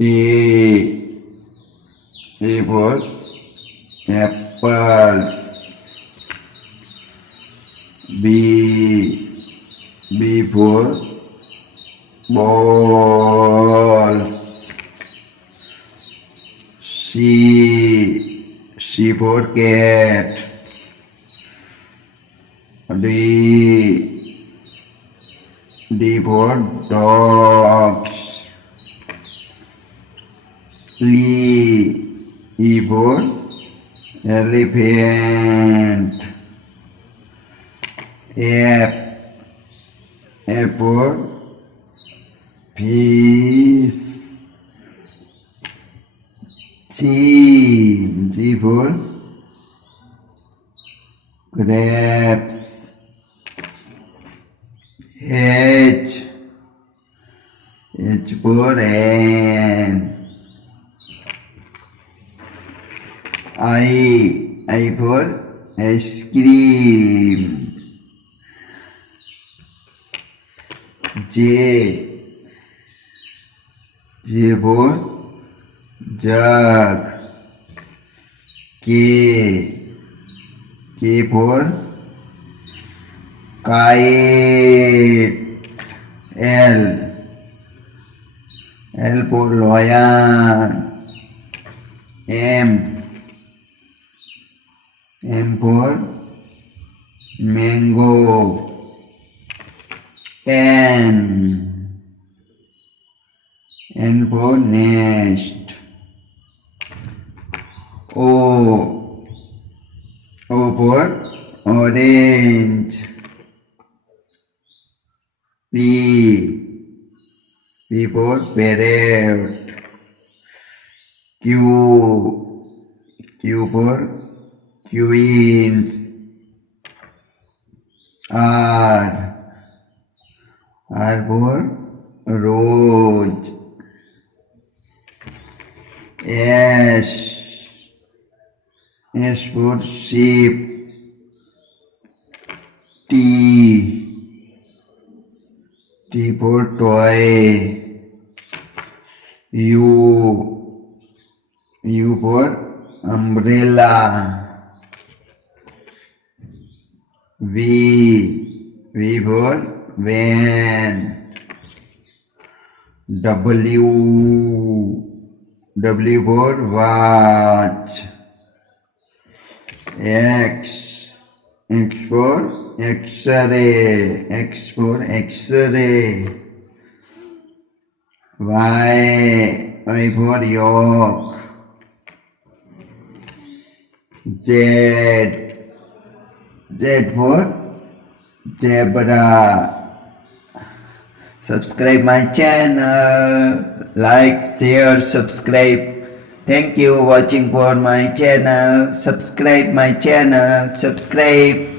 A. A for apples. B. B for balls. C. C for cat. D. D for dogs. E for elephant. F for fish. G for grapes. H for hen. I for ice cream. J for jug. K for kite. L for lion. M for mango. N for nest. O for orange. P for parrot. Q for queens. R for rose. S for sheep. T for toy. U for umbrella. V for van. W for watch. X for X-ray. Y for yolk. Z for zebra. Subscribe my channel. Like, share, subscribe. Thank you watching for my channel. Subscribe my channel. Subscribe.